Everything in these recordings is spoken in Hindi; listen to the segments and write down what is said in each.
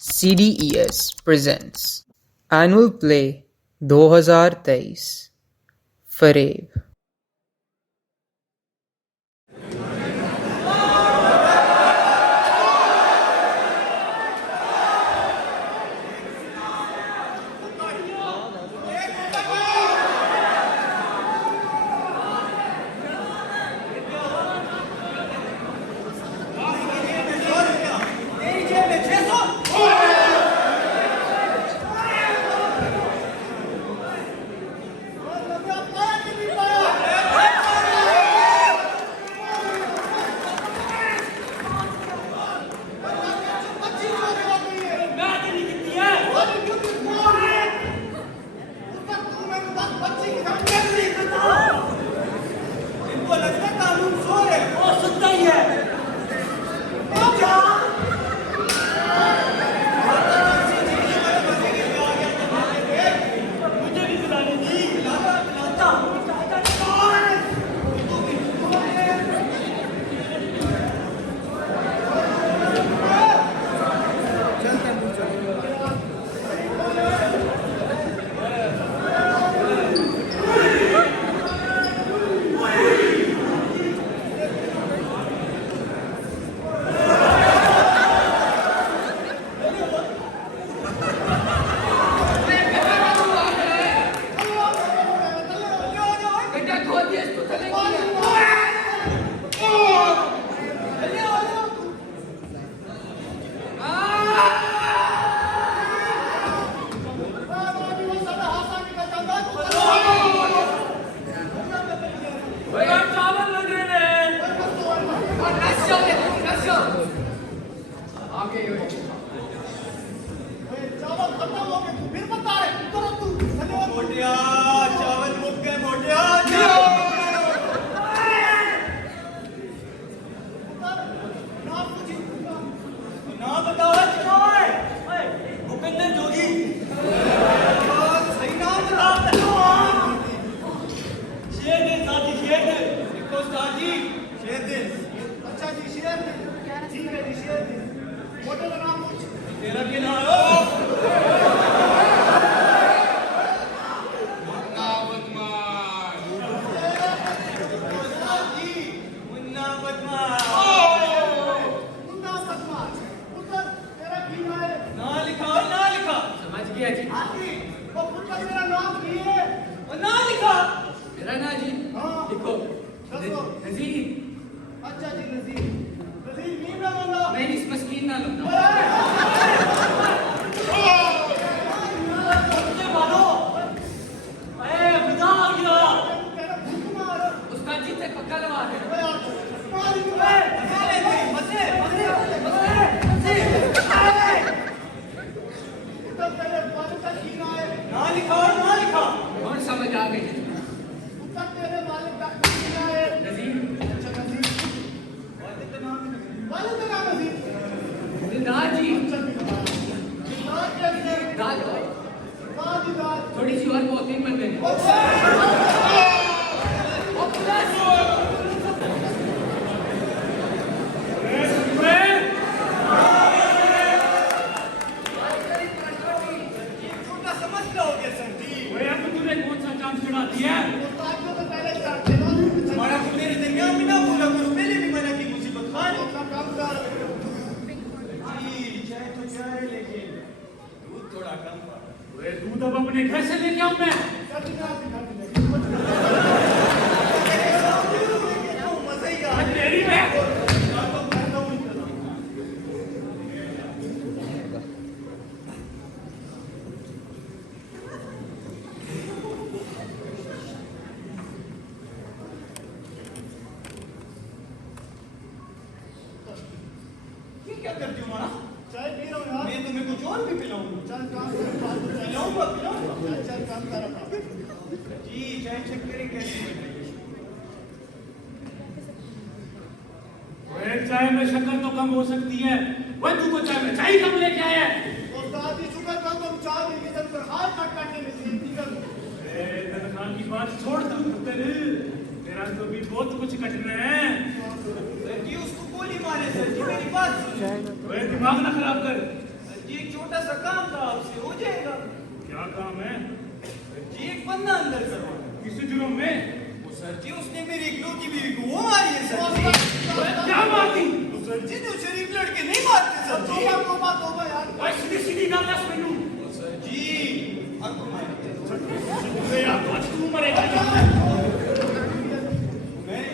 CDES presents Annual Play 2023 फरेब। थोड़ी सी और बहुत ही बन गई। दूध अब अपने घर से लेके आऊं मैं। तेरी में क्या करती हूँ मारा? चाय पी रहा हूँ यार। मैं तुम्हें कुछ और भी पिलाऊंगा। चल काम पिलाऊंगा पिलाऊंगा। चल काम कर। जी चाय चेक करें कैसे? चाय में शक्कर तो कम हो सकती है। वह तू को चाय में चाय कम लेके आया है। और दादी शुक्र कर तुम चाय पी के सब हाथ काटने में सेफ्टी कर। तनख्वाह की बात छोड़ तू पुत्र। तेरा तो भी बहुत कुछ कटना है। जी उसको गोली मारे सर जी मेरी बात सुनो। दिमाग ना खराब कर। जी काम है? जी एक बंदा अंदर करवाना। किस जुर्म में? वो सर जी उसने मेरी इकलौती बीवी को वो मारी है सर जी। क्या मारती? तो सर जी तो शरीफ लड़के नहीं मारते सर जी। तोबा यार। भाई सीधी सीधी गल दस मैनू। तो सर जी आपको मारते हैं। मैं आप आज तू मरेगा। मैं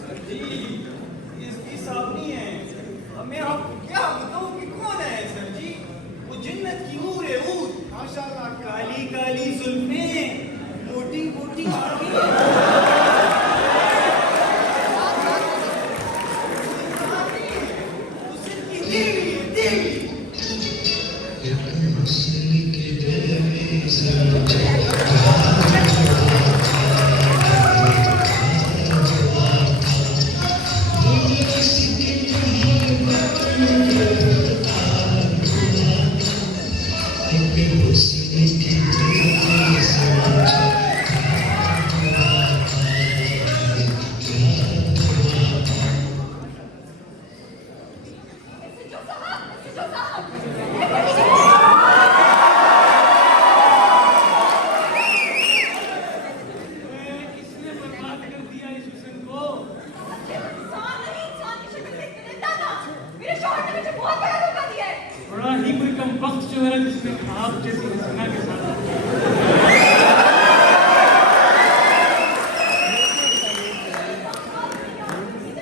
सर जी इसकी सावनी है। अब मैं आपको क्या बताऊं कि कौन है सर जी? वो जन्नत की हूर है हूर। माशाल्लाह काली काली जुल्फें, मोटी मोटी आंखें। उसकी देवी है देवी। किसने बर्बाद कर दिया इस हुस्न को? इंसान नहीं, इंसान की शक्ल देखते हैं दादा। मेरे शौहर ने मुझे बहुत बड़ा धोखा दिया है। बड़ा ही कोई कम वक्त जो है जिसने आप जैसी हसीना के साथ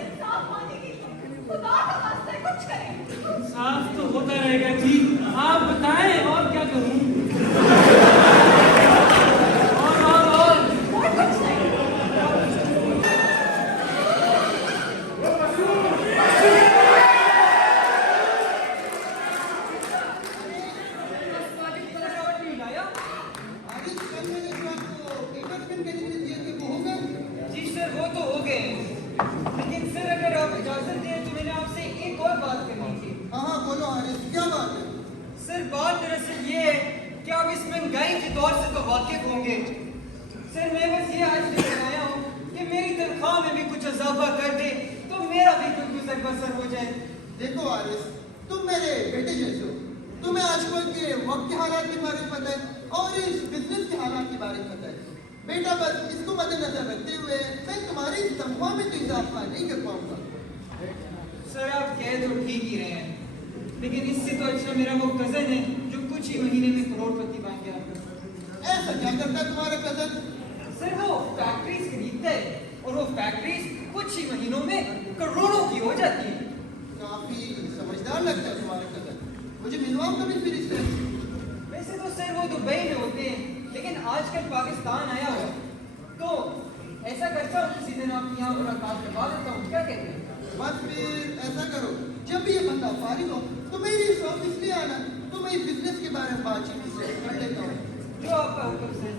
इंसाफ पाने के लिए खुदा का वास्ते कुछ करें। साफ तो होता रहेगा जी। आप बताएं और क्या करूं? और और कुछ नहीं। जी सर वो तो हो गए लेकिन सर अगर आप इजाजत दें तो मैंने आपसे एक और बात करनी थी। हाँ बोलो हारिस क्या बात है? सर बात दरअसल ये है कि आप इस महंगाई के दौर से तो वाकिफ होंगे। सर मैं बस ये आज लेकर आया हूँ कि मेरी तनख्वाह में भी कुछ इजाफा कर दे तो मेरा भी कुछ गुजर बसर हो जाए। देखो हारिस तुम मेरे बेटे जैसे हो। तुम्हें आजकल के वक्त के हालात के बारे में पता है और इस बिजनेस के हालात के बारे में पता है। बेटा बस इसको मद्देनजर रखते हुए मैं तुम्हारी तनख्वाह में तो इजाफा नहीं कर पाऊंगा। सर आप कह तो ठीक ही रहे हैं लेकिन इससे तो अच्छा मेरा वो कजन है जो कुछ ही महीने में करोड़पति बन गया। ऐसा क्या करता है तुम्हारा कजन? सर वो फैक्ट्रीज खरीदता है और वो फैक्ट्रीज कुछ ही महीनों में करोड़ों की हो जाती है। काफी समझदार लगता है तुम्हारा कजन। मुझे मिलवाओ कभी फिर इससे। वैसे तो सर वो दुबई में होते हैं लेकिन आजकल पाकिस्तान आया हुआ तो ऐसा करता हूँ किसी दिन आपके यहाँ मुलाकात करवा देता हूँ। क्या कहते हैं? बस फिर ऐसा करो जब भी ये बंदा फारिग हो तो मेरी इस ऑफिस में आना तो मैं इस बिजनेस के बारे में बातचीत कर लेता हूँ। जो आपका हुक्म सर।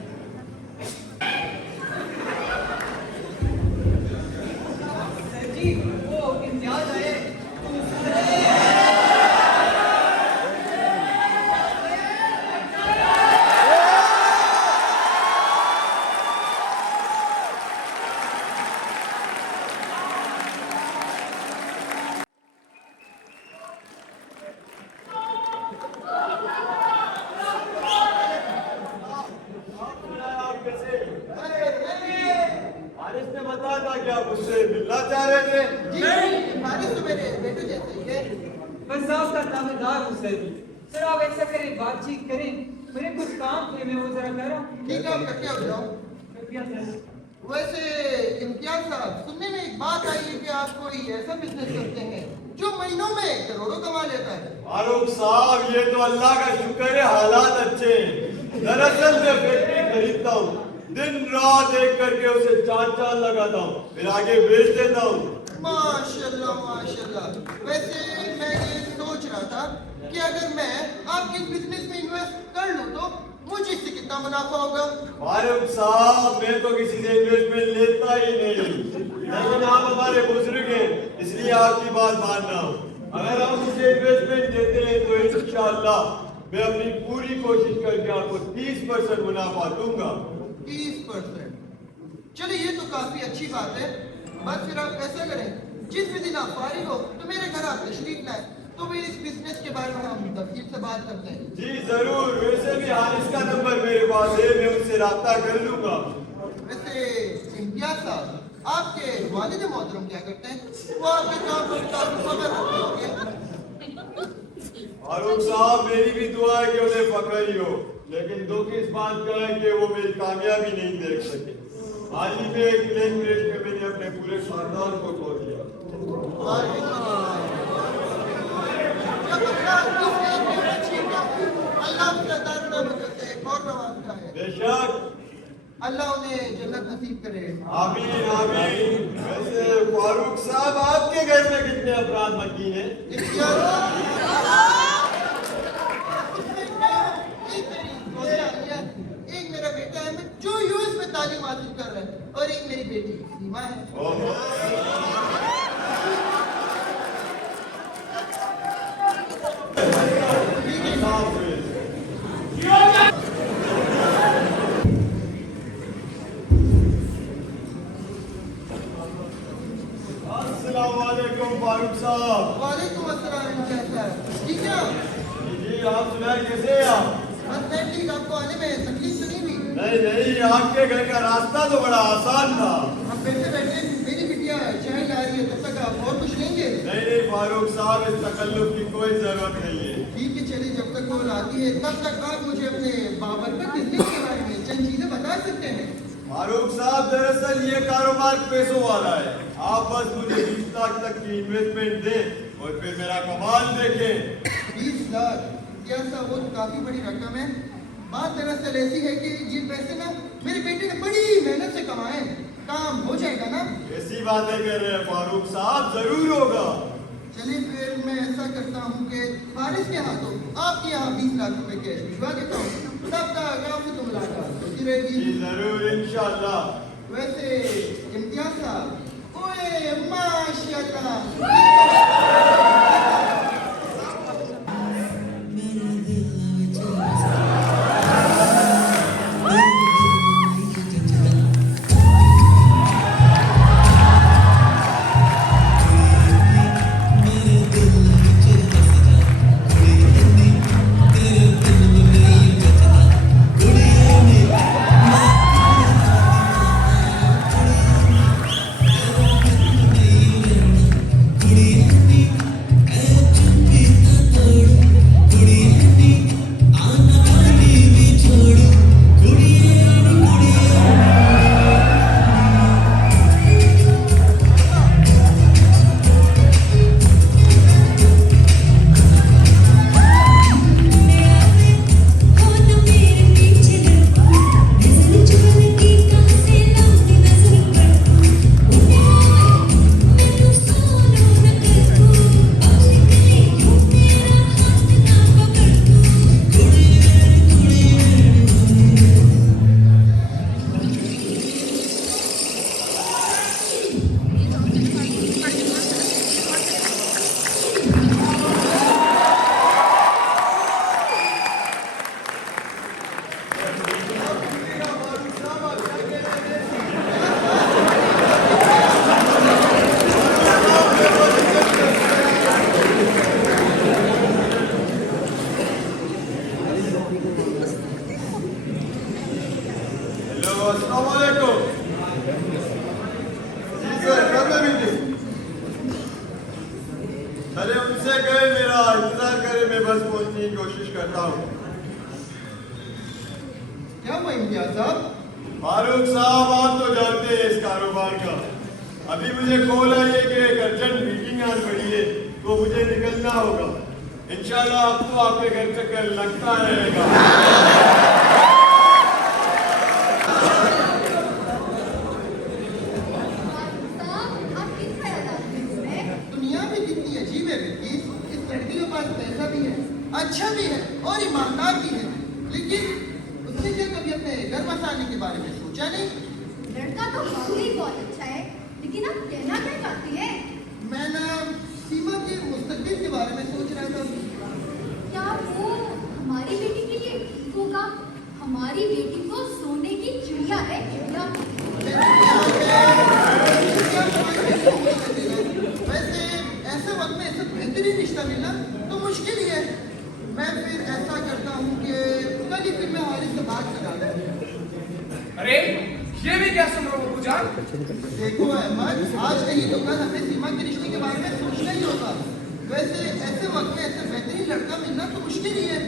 सर जी वो इम्तियाज आए तो हारिस ने बताया था कि आप उससे मिलना चाह रहे थे। जी हारिस तो मेरे बेटे जैसे ही है। बस आपका ताबेदार हूँ सर। सर आप ऐसा करें बातचीत करें मेरे कुछ काम थे मैं वो जरा कर रहा हूँ। ठीक है मैं क्या हो जाऊँ? कृपया सर। वैसे इम्तियाज साहब सुनने में एक बात आई है कि आप कोई ऐसा बिजनेस करते हैं जो महीनों में करोड़ों कमा लेता है। फारूक साहब ये तो अल्लाह का शुक्र है हालात अच्छे हैं। दरअसल मैं फैक्ट्री खरीदता हूँ दिन रात एक करके उसे चार चार लगाता हूँ फिर आगे बेच देता हूँ। माशाल्लाह माशाल्लाह। वैसे मैं ये सोच रहा था कि अगर मैं आपके बिजनेस में इन्वेस्ट कर लूँ तो मुझे इससे कितना मुनाफा होगा? फारूक साहब मैं तो किसी से इन्वेस्टमेंट लेता ही नहीं लेकिन आप हमारे बुजुर्ग हैं इसलिए आपकी बात मान रहा हूँ। अगर आप मुझे इन्वेस्टमेंट देते हैं तो इंशाअल्लाह मैं अपनी पूरी कोशिश करके आपको 30% मुनाफा दूंगा। 30%। चलिए ये तो काफी अच्छी बात है। बस फिर आप ऐसा करें, जिस भी दिन आप फारिग हो तो मेरे घर आप तशरीफ लाए, तो फिर इस बिजनेस के बारे में हम तफसील से बात करते हैं। जी जरूर, वैसे भी हारिस का नंबर मेरे पास है, मैं उनसे राब्ता कर लूंगा। वैसे इम्तियाज साहब, आपके वालिद मोहतरम क्या करते हैं? वो आपके काम पर काफी फख्र रखते होंगे। फारूक साहब, मेरी भी दुआ है कि उन्हें फख्र ही हो, लेकिन दुख इस बात का है कि वो मेरी कामयाबी नहीं देख सके। हाल ही में एक प्लेन क्रैश में मैंने अपने पूरे खानदान को खो दिया। बेशक, अल्लाह उन्हें जन्नत नसीब करे। आमीन आमीन। वैसे फारूक साहब, आपके घर में कितने अफराद मकीन हैं? इम्तियाज एक मेरा बेटा है जो यूएस में तालीम हासिल कर रहा है, और एक मेरी बेटी सीमा है। अस्सलामुअलैकुम फारूक साहब। वालेकुम अस्सलाम इम्तियाज साहब, ठीक है आप? जी आप सुनाए, कैसे हैं आप? बस मैं ठीक, आपको आने में तकलीफ तो नहीं हुई? नहीं नहीं, आपके घर का रास्ता तो बड़ा आसान था। हम बैठे बैठे मेरी बिटिया चाय ला रही है, तब तक आप और कुछ लेंगे? नहीं नहीं फारूक साहब, इस तकल्लुफ की कोई जरूरत नहीं है। ठीक है, चलिए, जब तक वो लाती है तब तक आप मुझे अपने बाबरकत बिजनेस के बारे में चंद चीजें बता सकते हैं? फारूक साहब, दरअसल ये कारोबार पैसों वाला है। आप बस मुझे 20 लाख तक की इन्वेस्टमेंट दें और फिर मेरा कमाल देखें। 20 लाख? क्या साहब, वो तो काफी बड़ी रकम है। बात दरअसल ऐसी है कि ये पैसे ना मेरे बेटे ने बड़ी मेहनत से कमाए, काम हो जाएगा ना? ऐसी बातें कर रहे हैं फारूक साहब, जरूर होगा। चलिए फिर मैं ऐसा करता हूँ कि फारिस के हाथों आपके यहाँ 20 लाख रुपए कैश भिजवा देता हूँ, तब तक आपसे तो मुलाकात होती रहेगी। जी जरूर, इंशाल्लाह। वैसे इम्तियाज साहब, ओए माशाल्लाह, अरे उनसे कहे मेरा इंतजार करे, मैं बस पहुंचने की कोशिश करता हूँ। क्या हुआ इम्तियाज साहब? फारूक साहब, आप तो जानते हैं इस कारोबार का। अभी मुझे कॉल आई है कि एक अर्जेंट मीटिंग आने पड़ी है, तो मुझे निकलना होगा। इंशाल्लाह आपको आपके घर चक्कर लगता रहेगा। दुनिया में कितनी अजीब है बेटी, इस लड़की के पास पैसा भी है, अच्छा भी है और ईमानदार भी है, लेकिन उसने क्या कभी अपने घर बसाने के बारे में सोचा नहीं? लड़का तो वाकई बहुत अच्छा है, लेकिन आप कहना क्या चाहती हैं? मैं ना सीमा के मुस्तकबिल के बारे में सोच रहा था। क्या वो हमारी बेटी के लिए ठीक होगा? हमारी बेटी तो सोने की चिड़िया है, चिड़िया। मिलना तो मुश्किल ही है। मैं फिर ऐसा करता हूँ कि कल ही फिर मैं हारिस से बात करा दूँ। अरे ये भी क्या सुन रहा हूँ जान? देखो अहमद, आज नहीं तो कल हमें सीमा के रिश्ते के बारे में सोचना ही होगा। वैसे ऐसे वक्त में ऐसे बेहतरीन लड़का मिलना तो मुश्किल ही है।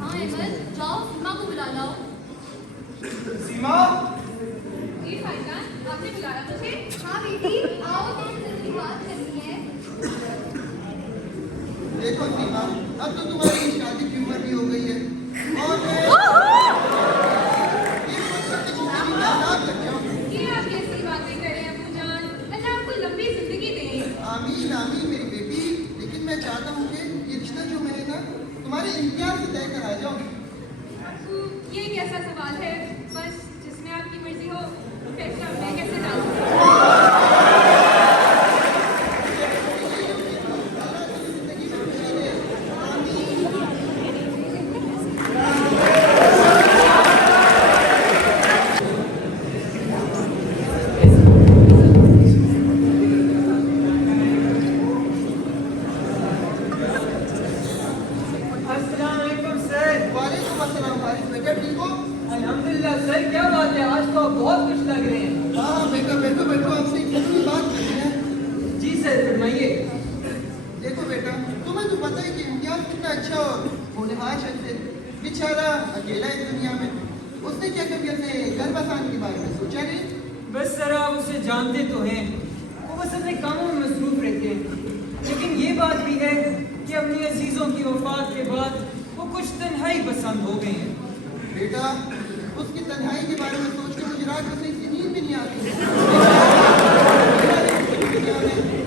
हाँ अहमद, जाओ सीमा को बुला लाओ। सीमा, जी भाईजान, आपने बुलाया मुझे? हाँ बेटी, आओ तो जल्दी बात करनी है। देखो सीमा, अब तो तुम्हारी शादी की उम्र भी हो गई है और मैं ये सोचकर कि जिंदगी का आजाद कर जाऊं। ये आप कैसी बातें कर रहे हैं अब्बू जान? अल्लाह आपको लंबी जिंदगी दे। आमीन आमीन मेरी बेटी, लेकिन मैं चाहता हूँ कि ये रिश्ता जो है ना तुम्हारे इम्तियाज से तय करा जाऊँ। ये कैसा सवाल है? बस जिसमें आपकी मर्जी हो फैसला मैं कैसे डाल सकती अस्सलाम वालेकुम सर। वालेकुम अस्सलाम हारिस बेटा, ठीक हो? अल्हम्दुलिल्लाह सर, क्या बात है, आज तो आप बहुत खुश लग रहे हैं। हाँ बेटा, बैठो बैठो, आपसे एक जरूरी बात करनी है। जी सर, फरमाइए। देखो बेटा, तुम्हें तो पता है कि इम्तियाज कितना अच्छा और होनहार शख्स है। बेचारा अकेला है दुनिया में। उसने क्या कभी अपने घर बसाने के बारे में सोचा नहीं? बस सर, आप उसे जानते तो हैं, वो बस अपने कामों में मसरूफ रहते हैं। लेकिन ये बात भी है कि अपनी अजीजों की वफात के बाद वो कुछ तन्हाई पसंद हो गए हैं। बेटा, उसकी तन्हाई के बारे में सोच के मुझे रात को सही से नींद भी नहीं आती।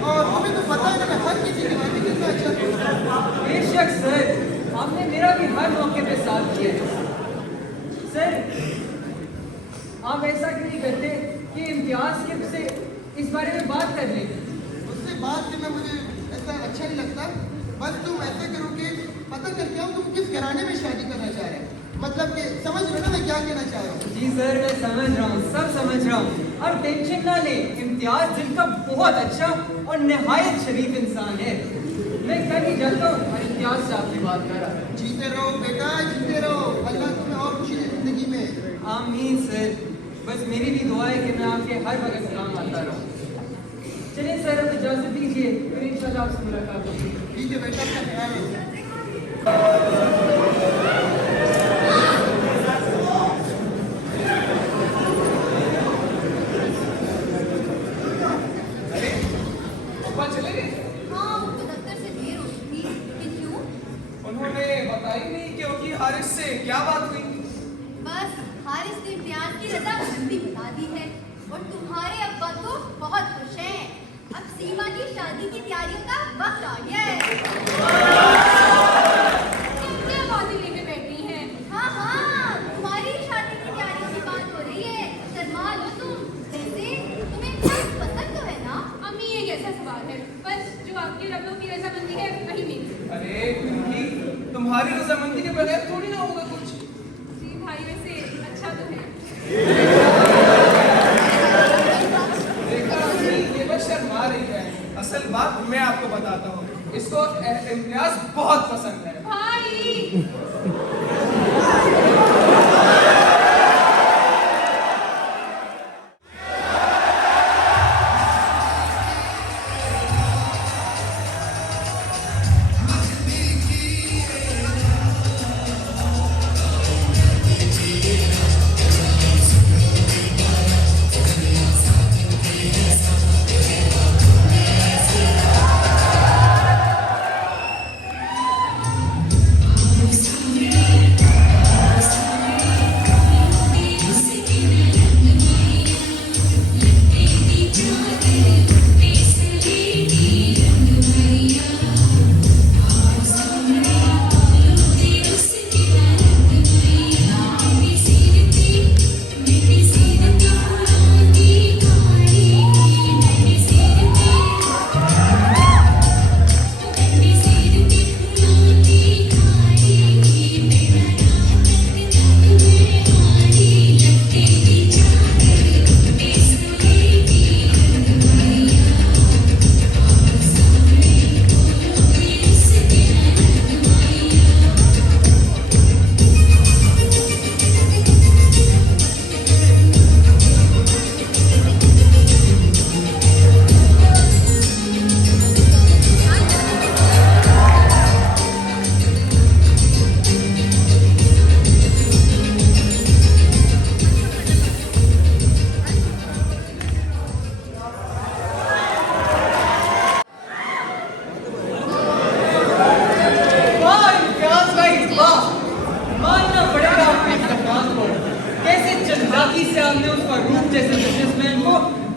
और तुम्हें तो पता है ना, मैं हर किसी के बारे में कितना अच्छा सोचता हूँ। बेशक सर, आपने मेरा भी हर मौके पे साथ किया है। सर, आप ऐसा क्यों नहीं करते कि इम्तियाज के से इस बारे में बात कर लें? उससे बात करना मुझे ऐसा अच्छा नहीं लगता। बस तुम ऐसा करो कि पता करके आओ तुम किस घराने में शादी करना चाह रहे हैं। मतलब कि समझ लो ना मैं क्या कहना चाह रहा हूँ। जी सर, मैं समझ रहा हूँ, सब समझ रहा हूँ। अब टेंशन ना ले, इम्तियाज दिल का बहुत अच्छा और निहायत शरीफ इंसान है। मैं कल ही जाता हूँ और इम्तियाज से आपकी बात कर रहा हूँ। जीते रहो बेटा, जीते रहो। अल्लाह तुम्हें और खुशी दे जिंदगी में। आमीन सर, बस मेरी भी दुआ है कि मैं आपके हर वक्त काम आता रहूँ। चलिए सर, अब इजाज़त दीजिए, फिर इंशाल्लाह आपसे मुलाकात होगी। ठीक है बेटा, अपना ख्याल रखो। अरे पापा चले गए? हाँ, उनको दफ्तर से देर हो गई थी। लेकिन क्यों? उन्होंने बताई नहीं कि उनकी हारिस से क्या बात हुई? बस हारिस ने इम्तियाज की रजामंदी बता दी है और तुम्हारे अब्बा तो बहुत खुश हैं। अब सीमा की शादी की तैयारियों का वक्त आ गया है। क्या बातें लेके बैठी हैं? हाँ हाँ, तुम्हारी शादी की तैयारियों की बात हो रही है। शर्मा लो तुम। वैसे तुम्हें इम्तियाज पसंद तो है ना? अम्मी, ये कैसा सवाल है? बस जो आपके रब्बों की रजामंदी है वही मेरी। अरे क्योंकि तुम्हारी रजामंदी के बगैर थोड़ी ना होगा कुछ। जी भाई, वैसे अच्छा तो है। देखा अम्मी, ये बस शर्मा रही है। असल बात मैं आपको बताता हूँ, इसको इम्तियाज बहुत पसंद है। भाई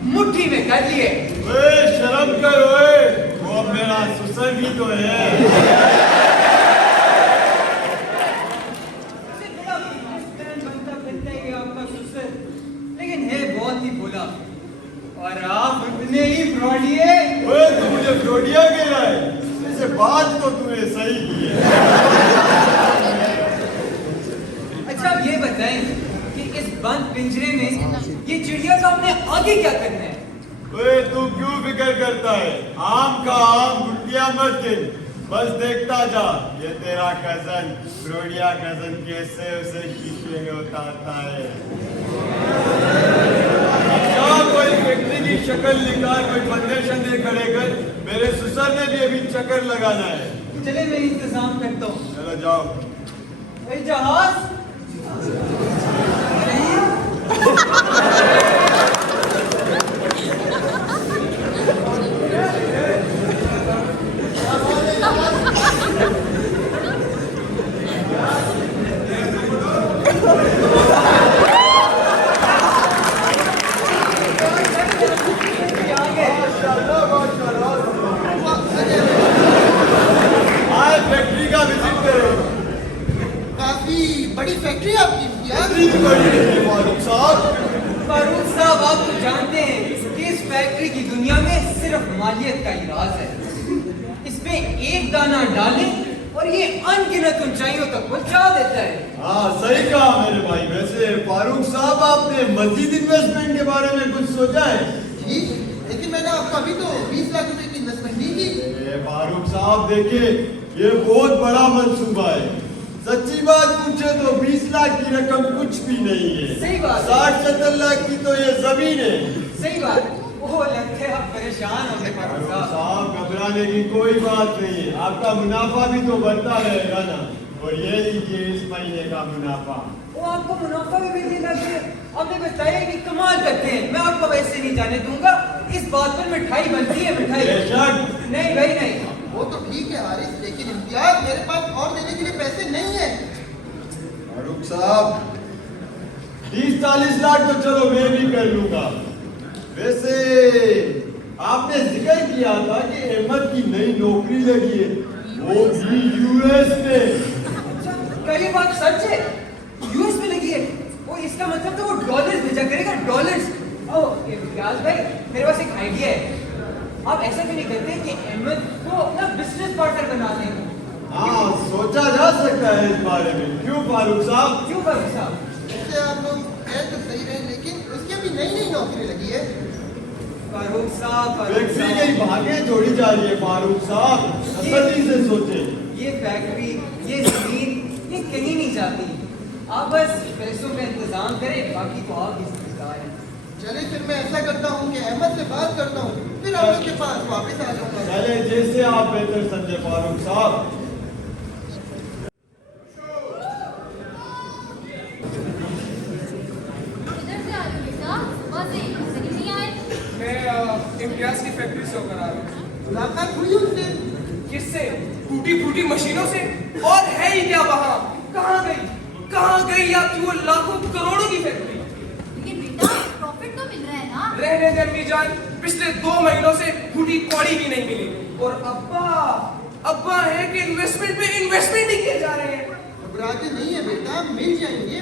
मुट्ठी में कर लिए। ओए शर्म कर ओए, वो अब मेरा ससुर भी तो है। बनता फिरता ही आपका ससुर, लेकिन है बहुत ही भोला और आप इतने ही फ्रॉडिये। ओए तू मुझे फ्रोडिया कह रहा है, वैसे बात तो तूने सही की है। अच्छा अब ये बताएं कि इस बंद पिंजरे में ये चिड़िया का हमने आगे क्या करना है? ओए तू क्यों फिक्र करता है? आम का आम गुटिया मत गिन, बस देखता जा ये तेरा कजन फ्रोडिया कजन कैसे उसे शीशे में उतारता है। अच्छा कोई फैक्ट्री की शक्ल निकाल, कोई बंदे शंदे खड़े कर, मेरे ससुर ने भी अभी चक्कर लगाना है। चले मैं इंतजाम करता हूँ। चलो जाओ। ए जहाज आए फैक्ट्री का विजिट करें। काफी बड़ी फैक्ट्री आपकी इम्तियाज। फैक्ट्री भी बड़ी है फारूक साहब। फारूक साहब आप तो जानते हैं कि इस फैक्ट्री की दुनिया में सिर्फ मालियत का ही राज है। इसमें एक दाना डालें और ये अनगिनत ऊंचाइयों तक पहुंचा देता है। हाँ सही कहा मेरे भाई। वैसे फारूक साहब आपने मजीद इन्वेस्टमेंट के बारे में कुछ सोचा है? जी, लेकिन मैंने आपको अभी तो 20 लाख रुपए की इन्वेस्टमेंट दी थी। फारूक साहब देखिए ये बहुत बड़ा मंसूबा है। सच्ची बात पूछे तो 20 लाख की रकम कुछ भी नहीं है। सही बात है। 60-70 लाख की तो ये जमीन है। सही बात। वो लगते हैं आप परेशान हो गए फारूक फारूक साहब। साहब घबराने की कोई बात नहीं है, आपका मुनाफा भी तो बढ़ता रहेगा ना। और ये लीजिए इस महीने का मुनाफा। वो आपको मुनाफा भी मिलने लग गया। आपने बताया कि कमाल करते हैं। मैं आपको वैसे नहीं जाने दूंगा। इस बात पर मिठाई बनती है मिठाई। बेशक। नहीं भाई नहीं। वो तो ठीक है हारिस, लेकिन इम्तियाज मेरे पास और देने के लिए पैसे नहीं है। फारूक साहब 30-40 लाख तो चलो मैं भी कर लूंगा। वैसे आपने जिक्र किया था कि अहमद की नई नौकरी लगी है, वो भी यूएस में। अच्छा क्या ये बात सच है? यूएस में लगी है? वो इसका मतलब तो वो डॉलर्स भेजा करेगा, डॉलर्स। ओह इम्तियाज भाई मेरे पास एक आइडिया है। आप ऐसा क्यों नहीं करते कि अहमद को अपना बिजनेस पार्टनर बना दें? हाँ सोचा जा सकता है इस बारे में। क्यों फारूक साहब? क्यों फारूक साहब? वैसे आप लोग कह तो सही रहे, लेकिन उसकी अभी नई नई नौकरी लगी है। फारूक साहब फैक्ट्री की भागें जोड़ी जा रही है फारूक साहब, तसल्ली से सोचे। ये फैक्ट्री ये जमीन ये कहीं नहीं जाती। आप बस पैसों का इंतजाम करें, बाकी तो आप ही समझदार हैं। चले फिर मैं ऐसा करता हूँ कि अहमद से बात करता हूँ, फिर आप लोग के पास वापस आ जाऊंगा। चले जैसे आप बेहतर समझे फारूक साहब। किधर से आ रहे हो बेटा? सुबह से कहीं नहीं आए। मैं इम्तियाज की फैक्ट्री से होकर आ रहा हूँ। मुलाकात हुई उनसे? किससे? टूटी फूटी मशीनों से। और है ही क्या वहाँ? कहाँ गई आपकी वो लाखों करोड़ों की फैक्ट्री? लेकिन बेटा प्रॉफिट तो मिल रहा है ना? रहने दे अम्मी जान, पिछले 2 महीनों से फूटी कौड़ी भी नहीं मिली। और अब्बा है कि इन्वेस्टमेंट में इन्वेस्टमेंट ही किए जा रहे हैं। घबराते नहीं है बेटा, मिल जाएंगे।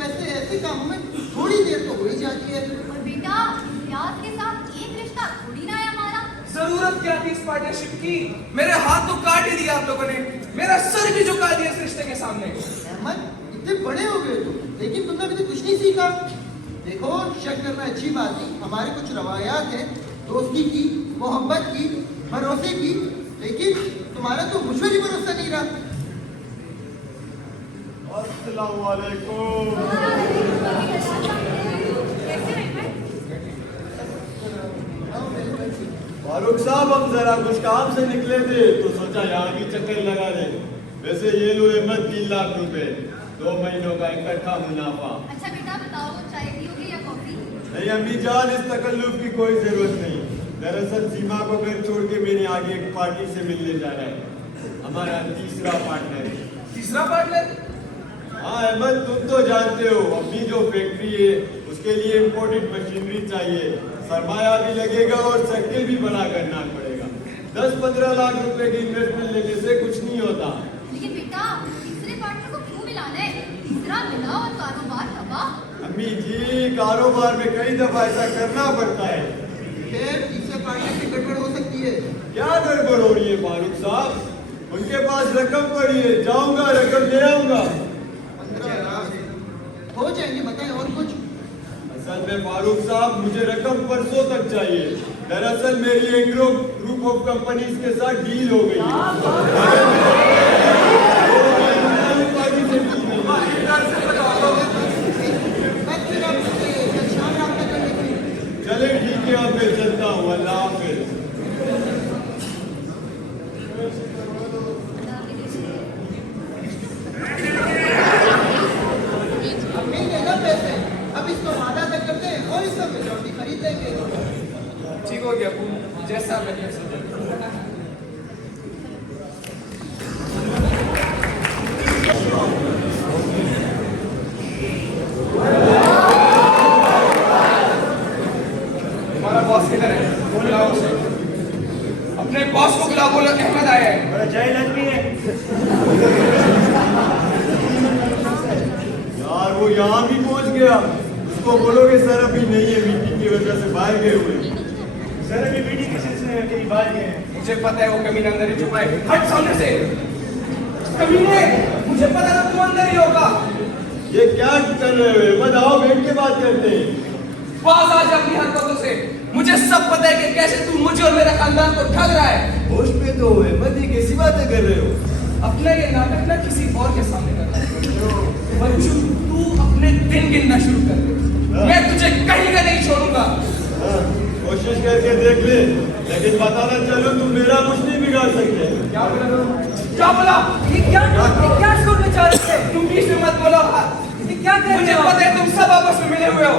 वैसे ऐसे कामों में थोड़ी देर तो हो ही जाती है। और बेटा इम्तियाज के साथ एक रिश्ता थोड़ी ना है हमारा। जरूरत क्या थी इस पार्टनरशिप की? मेरे हाथ तो काट ही दिया आप लोगों ने, मेरा सर भी झुका दिया इस रिश्ते के सामने। अहमद इतने बड़े हो गए तुम, लेकिन तुमने अभी तक कुछ नहीं सीखा। देखो शक करना अच्छी बात नहीं, हमारे कुछ रवायात हैं दोस्ती की, मोहब्बत की, भरोसे की, लेकिन तुम्हारा तो मुझ पर ही भरोसा नहीं रहा। अस्सलाम वालेकुम। कैसे हैं? फारूक साहब हम जरा कुछ काम से निकले थे तो सोचा यहाँ भी चक्कर लगा ले। वैसे ये लो अहमद 3 लाख रुपए, 2 महीनों का इकट्ठा मुनाफा। अच्छा बेटा बताओ चाय पियोगे या कॉफी? नहीं अम्मी जान इस तकल्लुफ की कोई जरूरत नहीं। दरअसल सीमा को घर छोड़ के मैंने आगे एक पार्टी से मिलने जाना है, हमारा तीसरा पार्टनर है। तीसरा पार्टनर? हाँ अहमद तुम तो जानते हो, अपनी जो फैक्ट्री है उसके लिए इम्पोर्टेड मशीनरी चाहिए, सरमाया भी लगेगा और सर्किल भी बना करना पड़ेगा। 10-15 लाख रुपए की इन्वेस्टमेंट लेने से कुछ नहीं होता। लेकिन बेटा तीसरे पार्टनर को क्यों मिलाना है? तीसरा मिला और कारोबार तबाह। अम्मी जी, कारोबार में कई दफा ऐसा करना पड़ता है। फिर तीसरे पार्टनर की गड़बड़ हो सकती है। क्या गड़बड़ हो रही है फारूक साहब? उनके पास रकम पड़ी है, जाऊंगा रकम ले आऊंगा। 15 लाख हो जाएंगे, बताएं और कुछ? असल में फारूक साहब, मुझे रकम परसों तक चाहिए। दरअसल मेरी एग्रो ग्रुप ऑफ कंपनीज के साथ डील हो गई बस फिर आप कल शाम रब्ता कर लेंगे। चले ठीक है, अब मैं चलता हूँ। अल्लाह हाफिज। अब मिल गए ना पैसे, अब इसको वादा तक करते हैं और इसका मेजॉरिटी खरीद लेंगे। ठीक हो गया अबू, जैसा मैंने सोचा। हमारा बॉस किधर है? बुलाओ उसे। अपने बॉस को बुला, बोलो अहमद आया है। बड़ा जय आदमी है यार, वो यहाँ भी पहुँच गया। उसको बोलोगे सर अभी नहीं है, मीटिंग की वजह से बाहर गए हुए। सर अभी मीटिंग के सिलसिले में कहीं बाहर गए हैं। मुझे पता है वो कमीना अंदर ही छुपा है। हट सामने से कमीने, मुझे पता था तुम अंदर ही होगा। ये क्या कर रहे हो? अहमद आओ, बैठ के बात करते हैं। बाज आज अपनी हरकतों से। मुझे सब पता है कि कैसे तू मुझे और मेरे खानदान को ठग रहा है। होश पे तो हो अहमद, ये कैसी बातें कर रहे हो? अपना ये नाटक ना किसी और के सामने कर रहा है। बच्चू, तू अपने दिन गिनना शुरू कर दे। मैं तुझे कहीं का नहीं छोड़ूंगा। हाँ, कोशिश करके देख ले, लेकिन बताना चलो तुम मेरा कुछ नहीं बिगाड़ सकते। क्या बोला? क्या बोला? ये क्या शोर मचा रहे थे? तुम बीच में मत बोलो। ये क्या कर मुझे रहे हो? पता है तुम सब आपस में मिले हुए हो।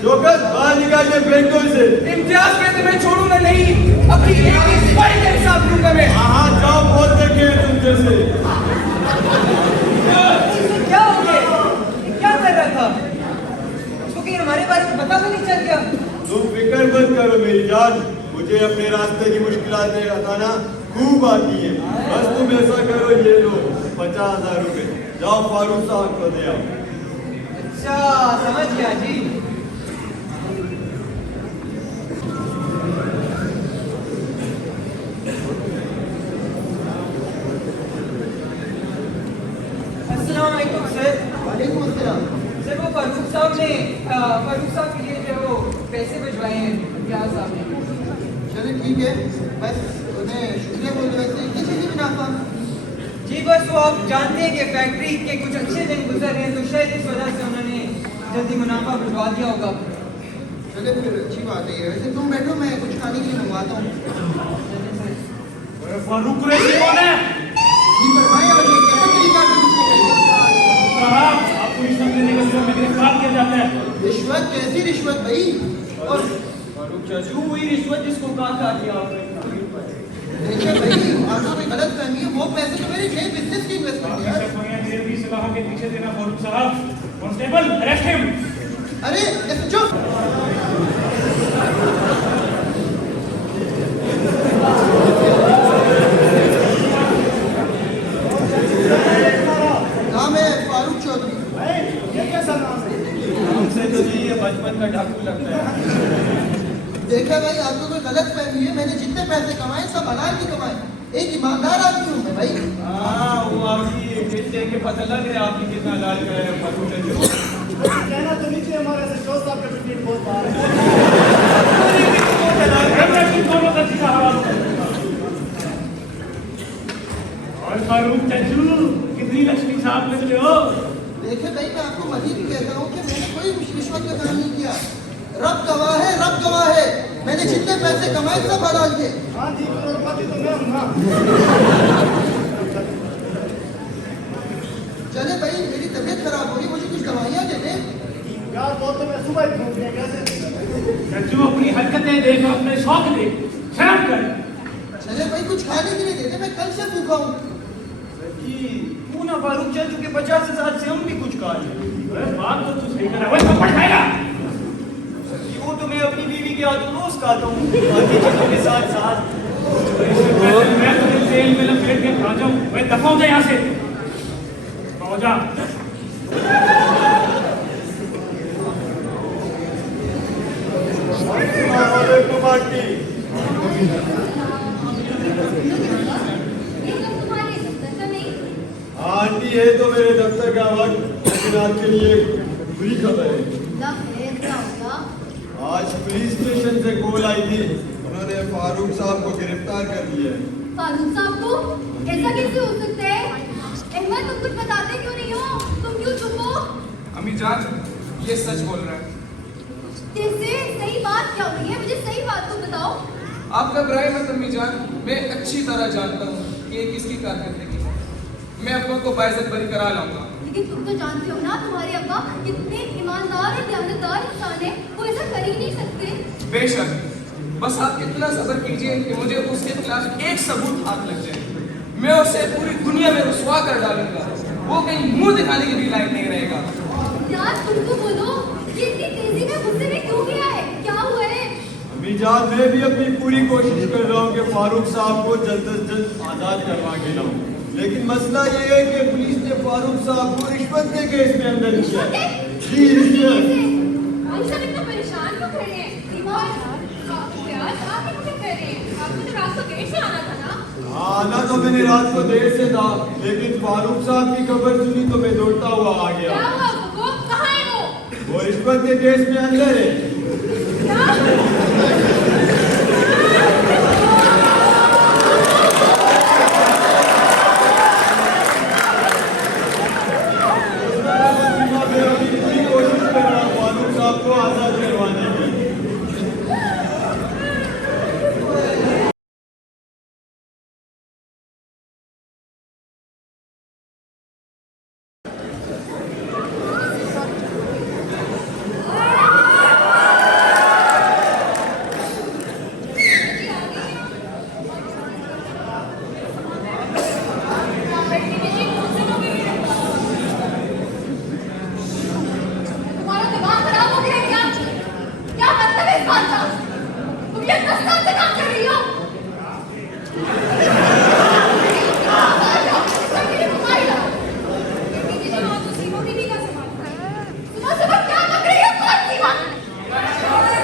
जोकर, बाहर निकाल के फेंको इसे। इम्तियाज में तुम्हें छोड़ूंगा नहीं। अपनी एक एक फाइल का हिसाब लूंगा मैं। हाँ जाओ, बहुत देखे हैं तुम जैसे। क्या हो गया? ये क्या कर रहा था? उसको कहीं हमारे बारे में पता तो नहीं चल गया? तुम फिक्र मत करो मेरी जान, मुझे अपने रास्ते की मुश्किलातें हटाना खूब आती है। बस तुम ऐसा करो, ये लो 50,000 रुपए, जाओ फारूक साहब को दे आओ। अच्छा, समझ गया जी। अस्सलाम वालेकुम सर। वालेकुम अस्सलाम। सर वो फारूक साहब के लिए जो है वो पैसे भिजवाए हैं इम्तियाज साहब ने। चलो ठीक है, बस उन्हें शुक्रिया बोल दो। वैसे किस चीज़ की मुनाफा? जी बस वो आप जानते हैं कि फैक्ट्री के कुछ अच्छे दिन गुजर रहे हैं, तो शायद इस वजह से उन्होंने जल्दी मुनाफा भिजवा दिया होगा। चले फिर अच्छी बात है ये। वैसे तुम बैठो, मैं कुछ खाने के लिए मंगवाता हूँ। फारूक कुरैशी कौन है? जी फरमाए, और ये कैसा तरीका है इसको करने का? साहब, आपको रिश्वत देने का जो में गिरफ्तार किया जाता है। रिश्वत? कैसी रिश्वत भाई? और फारूक चाचू वही रिश्वत जिसको कहा कि आपने देखिए भाई, आपको कोई गलत फहमी है। वो पैसे तो मेरे नए बिजनेस की इन्वेस्टमेंट है यार। भी सलाहों के पीछे देना फारूक साहब। Constable, arrest him. अरे ऐसे चुप। नाम है फारूक चौधरी। ये कैसा नाम है? हमसे तो जी ये बचपन का डाकू लगता है। देखा भाई, आपको कोई गलत फहमी है। मैंने जितने पैसे कमाए सब हलाल की कमाए। एक ईमानदार आदमी हूँ मैं भाई। हाँ, वो आपकी दिल देख के पता लग रहा है आपने कितना लाल का है फारूक चाचू। कहना तो नीचे हमारे से शोर साहब का टिकट बहुत बाहर है। दोनों का सीधा हवाला करो। और फारूक चाचू, कितनी लक्ष्मी साहब निकले हो? देखे भाई, मैं आपको मजीद कहता हूँ कि मैंने कोई रिश्वत का काम नहीं किया। रब गवाह है, रब गवाह है। मैंने जितने पैसे कमाए सब हलाल थे। हाँ जी, करोड़पति तो मैं हूँ ना। चले भाई, मेरी तबीयत खराब हो रही, मुझे कुछ दवाइयाँ दे दे। यार वो तो मैं सुबह ही भूल गया, कैसे? चाचू अपनी हरकतें देख, अपने शौक देख, शर्म कर। चले भाई, कुछ खाने के लिए दे दे, मैं कल से भूखा हूँ। जी क्यों ना फारूक चाचू के 50,000 से हम भी कुछ खा लें। अरे बात तो तू सही कर रहा है, वो थप्पड़ खाएगा। यूं तो मैं अपनी बीवी के हाथों रोज खाता हूँ, बाकी चीजों के साथ साथ। मैं तुझे तेल में लपेट के खा जाऊं, मैं दफा हो जा यहाँ से। हो जा। अस्सलाम वालेकुम आंटी। ये लोग तुम्हारे दफ्तर का नहीं? आंटी है तो मेरे दफ्तर का वक्त, लेकिन आपके लिए एक बुरी खबर है। फिर क्या होगा? आज पुलिस स्टेशन से कॉल आई थी, उन्होंने फारूक साहब को गिरफ्तार कर लिया है। फारूक साहब को? ऐसा कैसे हो सकता है? अहमद, तुम कुछ बताते क्यों नहीं हो? तुम क्यों चुप हो? अम्मी जान, ये सच बोल रहा है। कैसे? सही बात क्या हुई है? मुझे सही बात तो बताओ। आप घबराए मत अम्मी जान, मैं अच्छी तरह जानता हूँ कि ये किसकी कारकर्दगी है। मैं अब्बा को बाइज्जत बरी करा लाऊंगा। लेकिन तुम तो जानते हो ना, तुम्हारे अब्बा कितने ईमानदार और दयानतदार इंसान है, वो ऐसा कर ही नहीं सकते। बेशक, बस आप इतना सब्र कीजिए कि मुझे उसके खिलाफ एक सबूत हाथ लग जाए। मैं उसे पूरी दुनिया में रुसवा कर डालूंगा, वो कहीं मुंह दिखाने के भी लायक नहीं रहेगा। यार तुम तो बोलो, ये इतनी तेजी में गुस्से में क्यों गया है? क्या हुआ है? अम्मी जान, मैं भी अपनी पूरी कोशिश कर रहा हूँ कि फारूक साहब को जल्द से जल्द आजाद करवा के लाऊं, लेकिन मसला ये है कि पुलिस ने फारूक साहब को रिश्वत के केस में अंदर किया है। जी रिश्वत। भाई साहब इतना परेशान क्यों खड़े हैं? आप क्यों कह रहे हैं? आपको तो रात को देर से आना था ना? आना तो मैंने रात को देर से था, लेकिन फारूक साहब की खबर सुनी तो मैं दौड़ता हुआ आ क्या गया। हुआ वो? कहाँ है वो? वो रिश्वत के केस में अंदर है। क्या? मैं अपनी पूरी कोशिश कर रहा हूँ फारूक साहब को आजाद करवाने की। तुम्हारा दिमाग खराब हो गया क्या? क्या मतलब है इस बात का? तुम ये दस्तान से काम कर रही हो? सुबह-सुबह क्या लग रही हो? कौन सी बात? कौन है?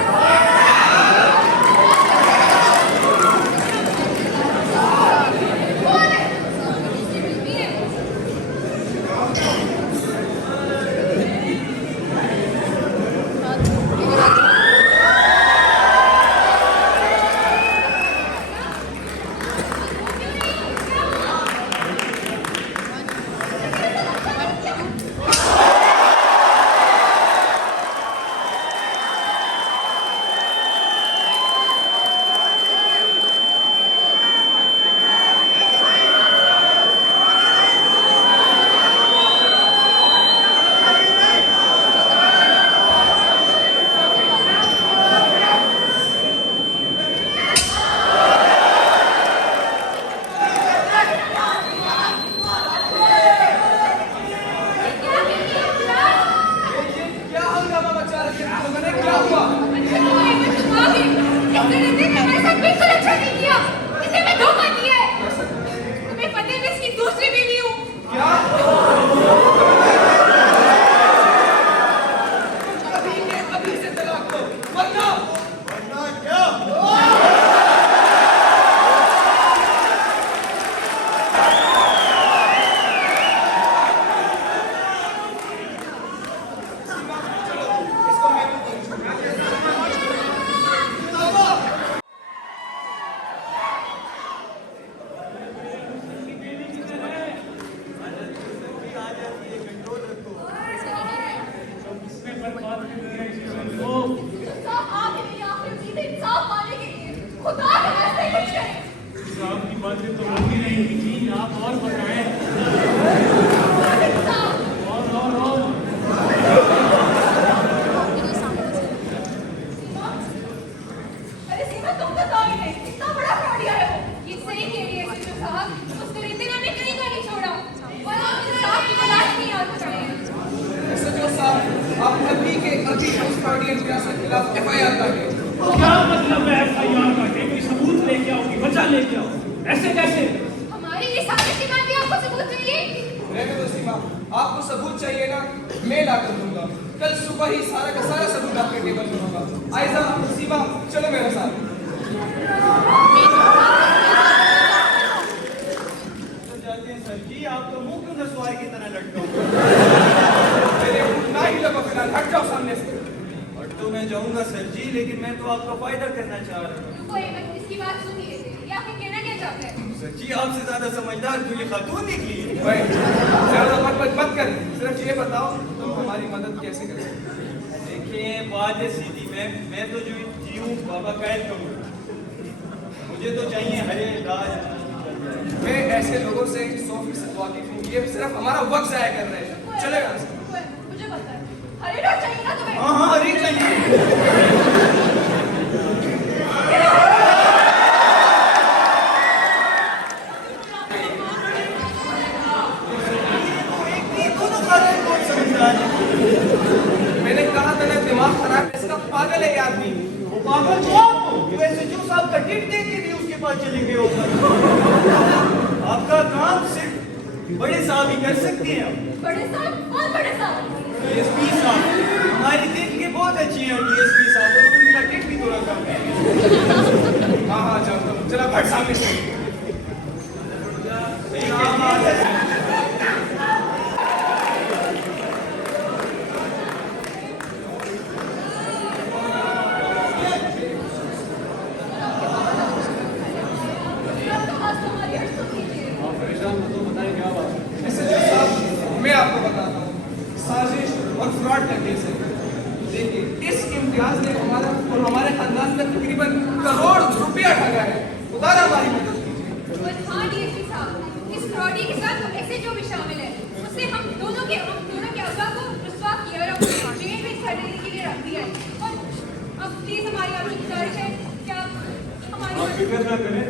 क्या हंगामा मचा रखे तुम लोगों ने? क्या हुआ? दूसरी बीवी हूँ। क्या? अभी से तलाक दो, वरना वरना क्या? इसको मैं इंसाफ आपके लिए आखिर उम्मीद है, इंसाफ पाने के लिए। खुदा के वास्ते कुछ करें। आपकी बातें तो होती रहेंगी जी, आप और बताएं। इंसाफ। और अरे सीमा, तुम तो सॉरी नहीं, इतना बड़ा फ्रॉडिया है वो। ये सही कह रही है एसएचओ साहब, उस दरिंदे ने कहीं का नहीं छोड़ा और आप इंसाफ की तलाश में याद कर रहे हैं। सचो साहब खिलाफ FIR काटे। क्या मतलब है FIR काटे? कोई सबूत लेके आओ, कोई वजह लेके आओ, ऐसे कैसे? हमारी इस आदत के बाद भी आपको सबूत चाहिए? रहने दो सीमा, आपको सबूत चाहिए ना, मैं ला कर दूंगा। कल सुबह ही सारा का सारा सबूत आपके टेबल पर होगा। आयजा, सीमा, चलो मेरे साथ। तो जाते हैं सर जी, आप तो मुंह क्यों नसवार की तरह लटके हो? मेरे ना ही लगो फिलहाल, हट जाओ सामने से। और तो मैं जाऊंगा सर जी, लेकिन मैं तो आपका फायदा करना चाह रहा हूँ। रुको अहमद, इसकी बात सुन लीजिए। ये आपको कहना क्या चाहते हैं? सर जी, आपसे ज्यादा समझदार तो ये खातून निकली है। भाई, ज्यादा मत कर। सिर्फ ये बताओ, तुम हमारी मदद कैसे कर सकते हो? देखिए, बात है सीधी, मैं तो जो जीऊँ बाबा कैद करूँ। मुझे तो चाहिए हरे राज। मैं ऐसे लोगों से 100% वाकिफ हूँ। ये सिर्फ हमारा वक्त जाया कर रहे हैं। चले यहाँ से। मुझे पता है। हरे राज चाहिए ना तुम्हें? हाँ हाँ, हरी चाहिए। दोनों खाते कौन समझदार है? मैंने कहा था ना, दिमाग खराब है इसका, पागल है ये आदमी। वो पागल तो आप हो। वैसे जो साहब का टिट दे के भी उसके पास चलेंगे होकर। आपका काम सिर्फ बड़े साहब ही कर सकते हैं। आप बड़े साहब? कौन बड़े साहब? DSP साहब हमारी दिल के बहुत अच्छी हैं। DSP साहब, और उनका टिट भी थोड़ा कम है। हाँ, जाओ, चला भट सामने से। अब तो आज तुम्हारी हट सुन लीजिए। SHO साहब, मैं आपको बताता हूँ, साजिश और फ्रॉड का केस है। देखिए, इस इम्तियाज ने हमारा और हमारे खानदान का तकरीबन करोड़ रुपया ठगा है। उतारा हमारी मदद कीजिए। और हाँ DSP साहब, इस फ्रॉडी के साथ SHO भी शामिल है। उसने हम दोनों के अब्बा को रुस्वा किया और अपनी जेल में ठहरने के लिए रख दिया है। और अब प्लीज हमारी आपसे गुजारिश है कि आप हमारी आप मदद फिक्र ना करें।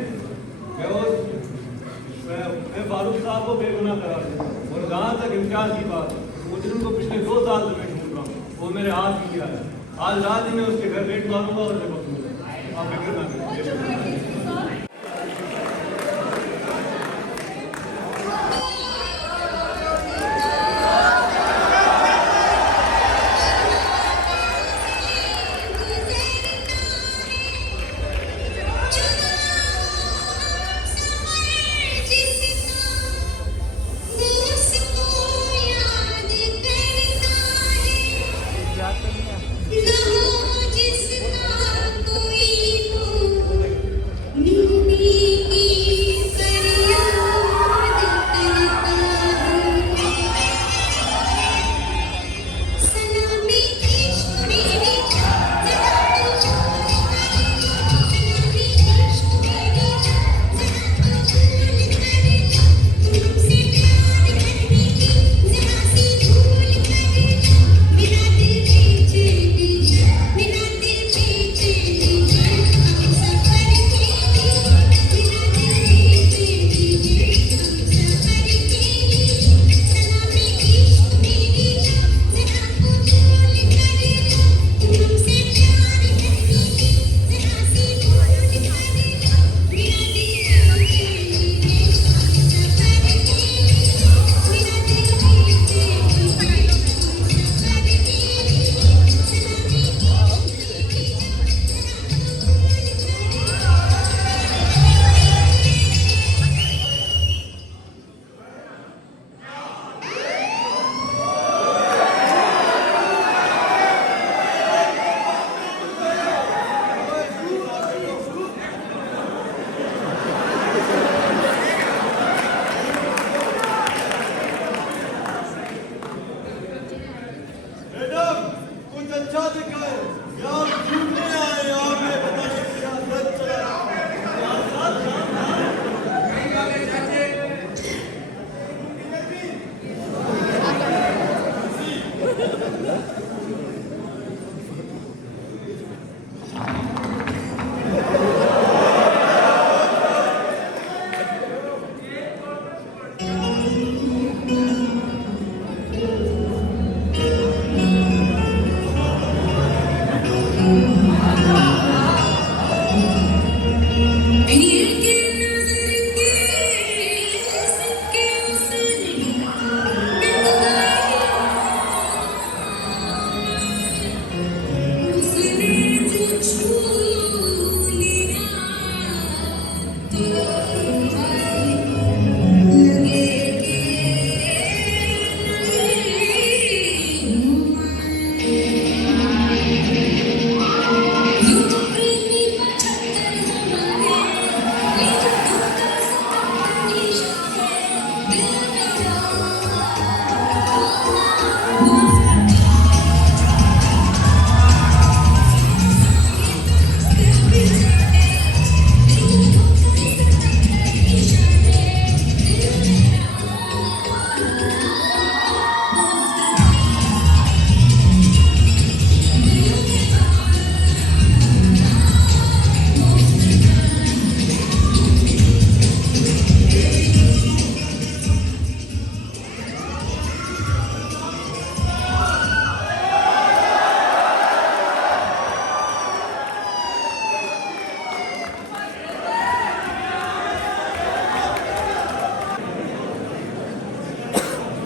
मैं फारूक साहब को बेगुनाह करार दूँ। और जहाँ तक इम्तियाज की बात, मुजरिम को पिछले 2 साल से मैं ढूंढ रहा हूँ। वो मेरे हाथ में नहीं आया। आज रात ही मैं उसके घर रेड मारूंगा और उसे पकड़ूंगा। आप फिक्र ना बहुत करें। शुक्रिया DSP साहब।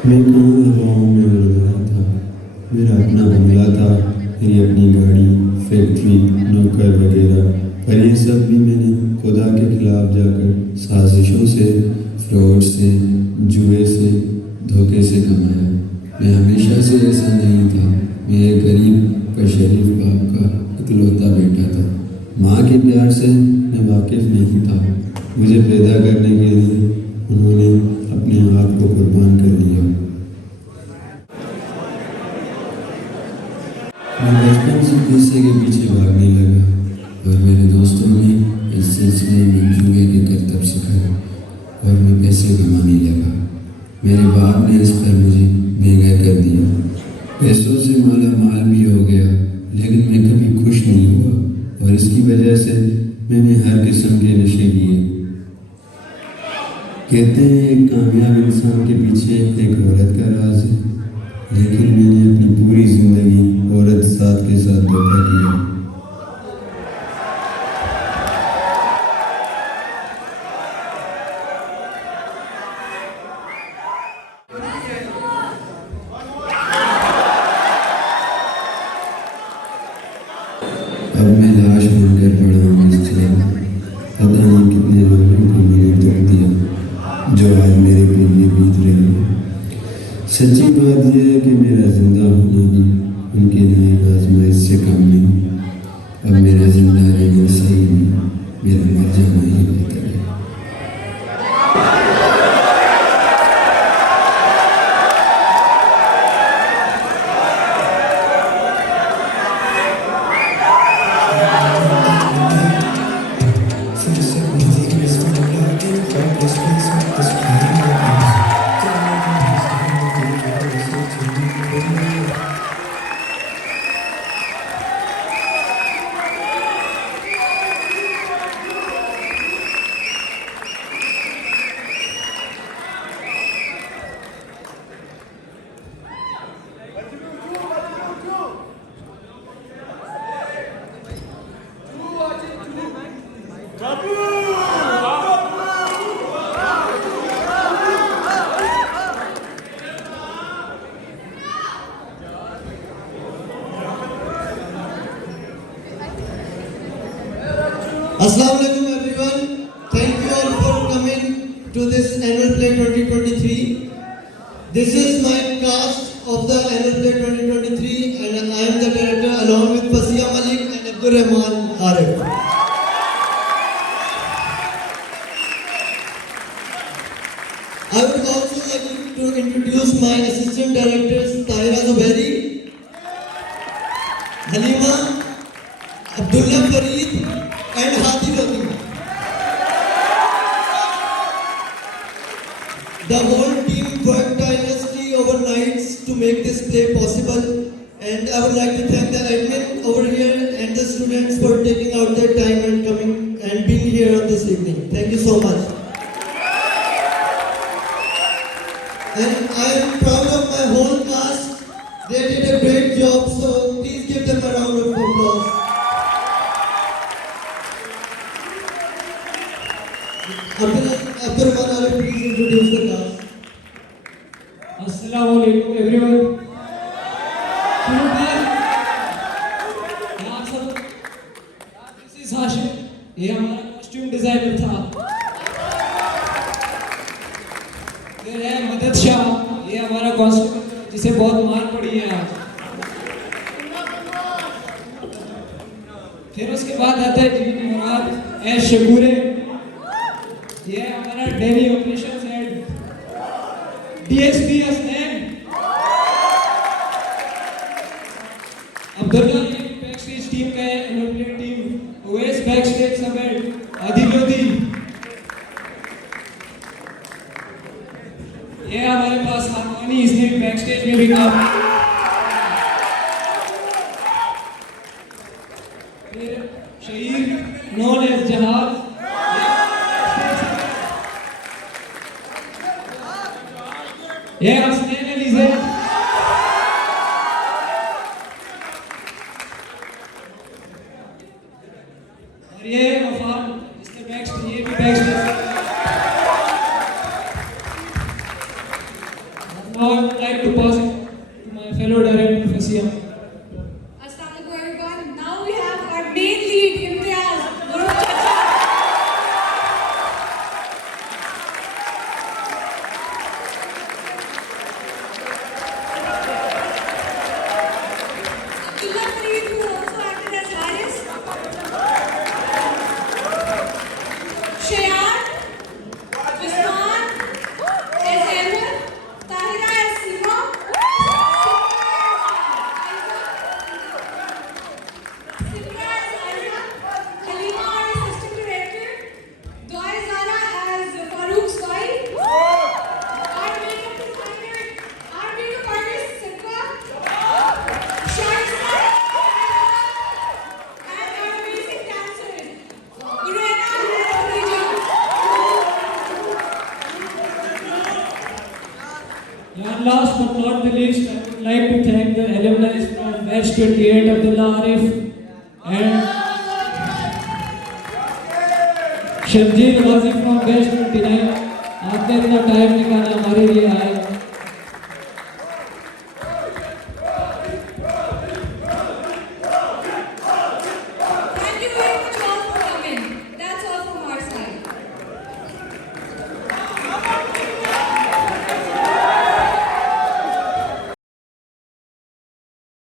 मैं कहाँ हवाओं में उड़ रहा था। मेरा अपना बंगला था, मेरी अपनी गाड़ी, फैक्ट्री, नौकर वगैरह, पर ये सब भी मैंने खुदा के खिलाफ जाकर साजिशों से, फ्रॉड से, जुए से, धोखे से कमाया। मैं हमेशा से ऐसा नहीं था। मैं एक गरीब पर शरीफ बाप का इकलौता बेटा था। माँ के प्यार से मैं वाकिफ नहीं था। मुझे पैदा करने के लिए उन्होंने अपने आप को कुर्बान कर दिया। मैं बचपन से पैसे के पीछे भागने लगा और मेरे दोस्तों ने इस सिलसिले में जुए के करतब सिखाए और मैं पैसे कमाने लगा। मेरे बाप ने इस पर मुझे बेघर कर दिया। पैसों से माला माल भी हो गया, लेकिन मैं कभी खुश नहीं हुआ और इसकी वजह से मैंने हर किस्म के नशे किए। कहते हैं एक कामयाब इंसान के पीछे एक औरत का राज है, लेकिन मैंने अपनी पूरी जिंदगी औरत साथ के साथ धोखा किया। अब मैं लाश बनकर पड़ा हूँ इस जगह। पता नहीं कितने लोगों को मैंने दुख दिया जो आज मेरे पे ये बीत रही है। सच्ची बात यह है कि मेरा जिंदा होना भी उनके लिए एक आजमाइश से कम नहीं। अब मेरा जिंदा रहना सही नहीं, मेरा मर जाना ही बेहतर है। Assalamu alaikum everyone. Thank you all for coming to this annual play 2023. This is my cast of the annual play 2023 and I am the director along with Fasiya Malik and Abdul Rahman Arif. I would also like to introduce my assistant directors Tahira Zubairi, Halima, Abdullah Fareed and Hadi Fatima. The whole team worked tirelessly overnights to make this play possible, and I would like to thank the admin over here and the students for taking out their time and coming and being here on this evening. Thank you so much. And I am proud of my whole cast. They did a great job, so please give them a round of applause. Abdul Rahman Arif, please introduce the cast. अस्सलाम वालेकुम एवरीवन। दिस इज हाशिम, ये हमारा कॉस्ट्यूम डिजाइनर था। फिर है मदद शाह, ये हमारा कॉस्ट्यूम जिसे बहुत मार पड़ी है आज। फिर उसके बाद आता है जी मुराद एश शकूरे, ये हमारा daily operations head DSP Hasnain. Abdullah back stage team का है, annual team OS back stage सब हेड आदिल लोधी। ये हमारे पास हारमोनी, इसने बैक स्टेज में भी काम। फिर शहीद नॉन एज जहाज, ये हसनैन अली से। और ये वफान, इसके बैक स्टेज, ये भी back stage. Now I would like to pass it to my fellow director, Fasia. Assalamualaikum everyone. Now we have our main lead, Imtiaz. Guru Chacha. Abdullah Fareed, who also acted as Haris. Shayan. Usman. As Ahmed. Tahira as Sima. Simra as Aisha, Halima our assistant director, Doi Zara as Farouk's wife, our makeup designer, our makeup artist Sidqa, Shaista, and our amazing dancers, Urena and Khadija. And last but not the least, I would like to thank the alumni from Batch 28, Abdullah Arif and Shabjir Ghazi from Batch 29. आपने इतना टाइम निकाला हमारे लिए आए